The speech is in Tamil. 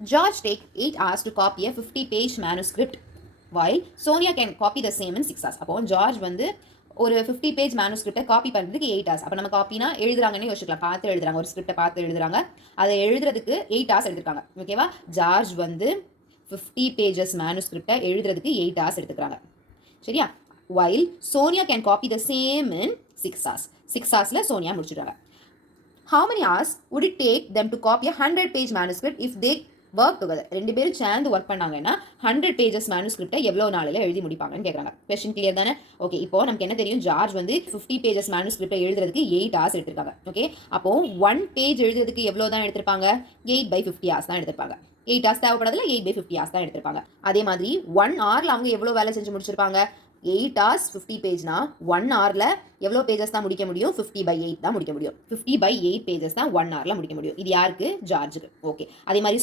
George take 8 hours to copy a 50-page manuscript while Sonia can copy the same in 6 hours. அப்போ ஜார்ஜ் வந்து ஒரு 50 பேஜ் மேனுஸ்கிரிப்டை காப்பி பண்ணுறதுக்கு 8 hours. அப்போ நம்ம காப்பினா எழுதுறாங்கன்னு யோசிக்கலாம், பார்த்து எழுதுறாங்க, ஒரு ஸ்கிரிப்டை பார்த்து எழுதுறாங்க, அதை எழுதுறதுக்கு 8 hours எடுத்துருக்காங்க. ஓகேவா? ஜார்ஜ் வந்து 50 pages மேனுஸ்கிரிப்டை எழுதுறதுக்கு 8 hours எடுத்துக்கிறாங்க. சரியா? while Sonia can copy the same in 6 hours. 6 hoursல Sonia முடிச்சிடுறாங்க. How many hours would it take them to copy a 100-page manuscript if they work together? ரெண்டு பேரும் சேர்ந்து ஒர்க் பண்ணாங்கன்னா 100 pages manuscript எவ்வளோ நாளில் எழுதி முடிப்பாங்கன்னு கேட்குறாங்க. கொஸ்டின் கிளியர் தானே? ஓகே, இப்போ நமக்கு என்ன தெரியும், ஜார்ஜ் வந்து 50 pages manuscript எழுதுறதுக்கு 8 hours எடுத்திருக்காங்க. ஓகே, அப்போ 1 page எழுதுறதுக்கு எவ்வளோ தான் எடுத்திருப்பாங்க? 8/50 hours தான் எடுத்திருப்பாங்க. 8 hours தேவைப்படாதுல, 8/50 hours தான் எடுத்திருப்பாங்க. அதே மாதிரி 1 hourல அவங்க எவ்வளோ வேலை செஞ்சு முடிச்சிருப்பாங்க? 8 hours 50 பேஜ்னா 1 hourல எவ்வளோ பேஜஸ் தான் முடிக்க முடியும்? 50/8 தான் முடிக்க முடியும். 50/8 பேஜஸ் தான் 1 hourல முடிக்க முடியும். இது யாருக்கு? ஜார்ஜுக்கு. ஓகே, அதே மாதிரி